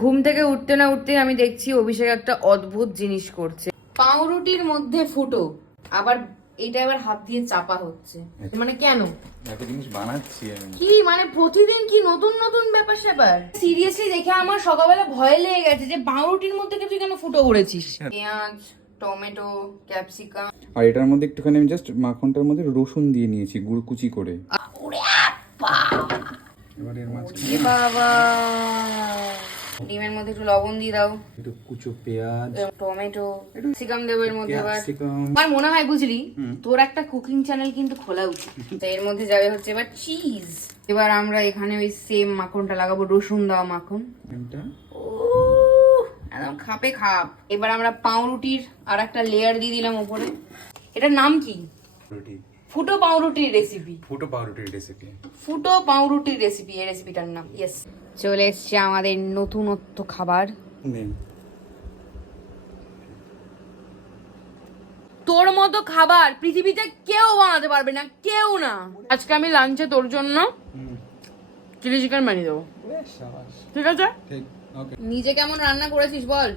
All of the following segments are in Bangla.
ঘুম থেকে উঠতে না উঠতে আমি দেখছি অভিষেক একটা অদ্ভুত জিনিস করছে। পাউরুটির মধ্যে ফুটো, আবার এটা এবার হাত দিয়ে চাপা হচ্ছে, মানে কেন একটা জিনিস বানাচ্ছি আমি। কি মানে প্রতিদিন কি নতুন নতুন ব্যাপার স্যাপার? সিরিয়াসলি দেখে আমার সকালবেলা ভয় লেগে গেছে যে পাউরুটির মধ্যে তুই কেন ফুটো করেছিস। পেঁয়াজ, টমেটো, ক্যাপসিকাম, আর এটার মধ্যে একটুখানি আমি জাস্ট মাখনটার মধ্যে রসুন দিয়ে নিয়েছি গুঁড়ো কুচি করে। এবার এর মাঝখানে বাবা ডিমের মধ্যে একটু লবণ দিয়ে দাও, একটু কুচো পেঁয়াজ, টমেটো, ক্যাপসিকাম দেবো এর মধ্যে। এবার ক্যাপসিকাম। আমার মনে হয় বুঝলি তোর একটা কুকিং চ্যানেল কিন্তু খোলা উচিত। তো এর মধ্যে যাবে হচ্ছে এবার চিজ। এবার আমরা এখানে ওই সেম মাখনটা লাগাবো, রসুন দেওয়া মাখন। এটা একদম খাপে খাপ। এবার আমরা পাউরুটির আর একটা লেয়ার দিয়ে দিলাম উপরে। এটার নাম কি? রুটি, ফুটো পাউরুটির রেসিপি। ফুটো পাউরুটির রেসিপি। ফুটো পাউরুটির রেসিপি, এই রেসিপিটার নাম। ইয়েস, চলে এসছে আমাদের নতুনত্ব খাবার। নেই তোর মতো খাবার পৃথিবীতে কেউ বানাতে পারবে না, কেউ না। আজকে আমি লাঞ্চে তোর জন্য চিলি চিকেন বানিয়ে দেবো, ঠিক আছে? ঠিক, ওকে। নিজে কেমন রান্না করেছিস বল?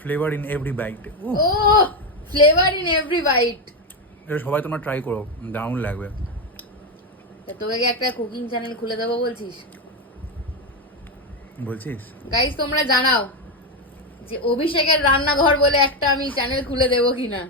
Flavour in every bite. ও ফ্লেভার ইন এভরি বাইট। এটা সবাই তোমরা ট্রাই করো, দারুণ লাগবে। তোকে কি একটা কুকিং চ্যানেল খুলে দেবো বলছিস? বলছিস? গাইস তোমরা জানাও যে অভিষেকের রান্নাঘর বলে একটা আমি চ্যানেল খুলে দেবো কিনা।